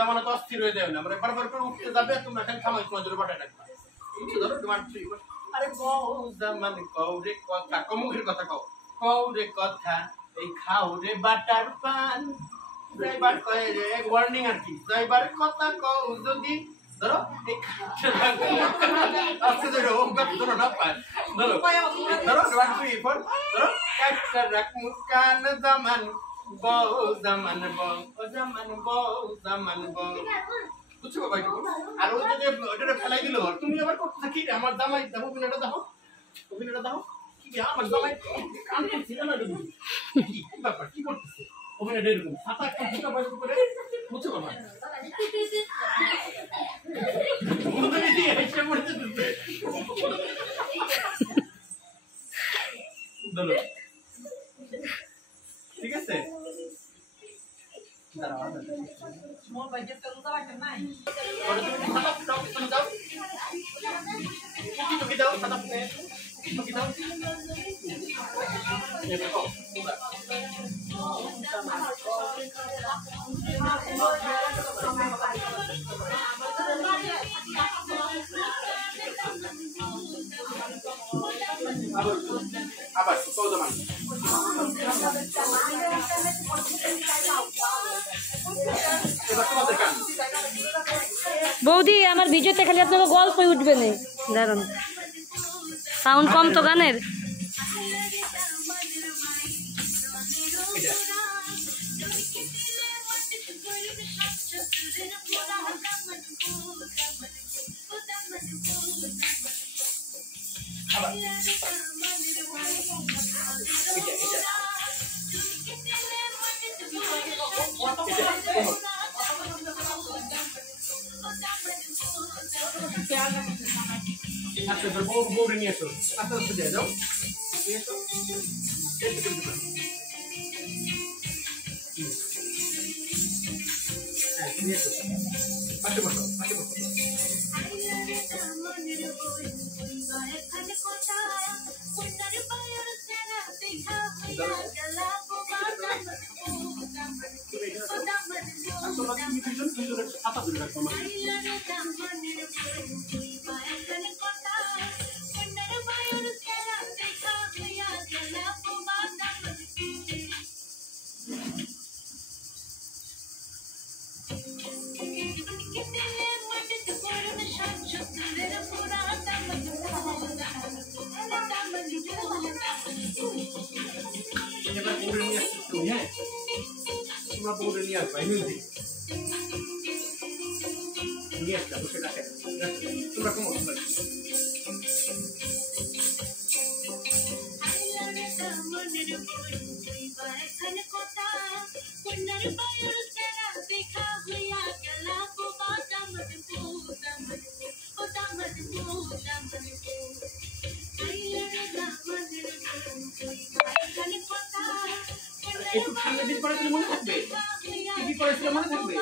জামানা তো অস্থির হয়ে যাবে না মানে বারবার করে উঠতে যাবে তোমরা খালি থামাই নজরে বাটায় রাখবা বুঝছো ধরো ডিমান্ড ফ্রি আরে বউ জামান কও রে কথা কমুখের কথা কও রে কথা এই খাও রে বাটার পান ড্রাইভার কয় রে ওয়ার্নিং আর কি ড্রাইভার কথা কও যদি ধরো এই আস্তে ধরো ধরো না পান ধরো ধরো ডিমান্ড ফ্রি ফর ধরো একটা রাখ মুস্কান জামান বউ জামান বউ জামান বউ বুঝছো বাবা একটু আর ওই যে ওটা ফেলাই দিল তুমি আবার করতে থাকি আমার জামাই দাও অভিনয়টা দাও কি আমার জামাই কান করছিল না কি ব্যাপার কি করতেছে অভিনয়টা এরকম ছাতা কাটা বাইরে করে বুঝছো বাবা ওখানে দিয়ে এসে পড়তে দিতে দলো ঠিক আছে স্মল বাজেট তো দাও একটা নাই ওটা তুমি খাতা দাও কি দাও খাতা কি দাও ये देखो আবার কত মান বৌদি আমার ভিডিওতে খালি আপনাকে গল্পই উঠবে না দাঁড়ান সাউন্ড কম তো গানের আচ্ছা তো বউ নিয়ে এসো আস্তে আস্তে দিয়ে যাও নিয়ে এসো নিয়ে এসো পাশে বসো তোমরা বউরে নিয়ে আসবা মিউজিক নিয়ে আসবা বসে রাখে তোমরা কম একটু ঠান্ডা দিন পরে মনে থাকবে কি করেছিল মনে থাকবে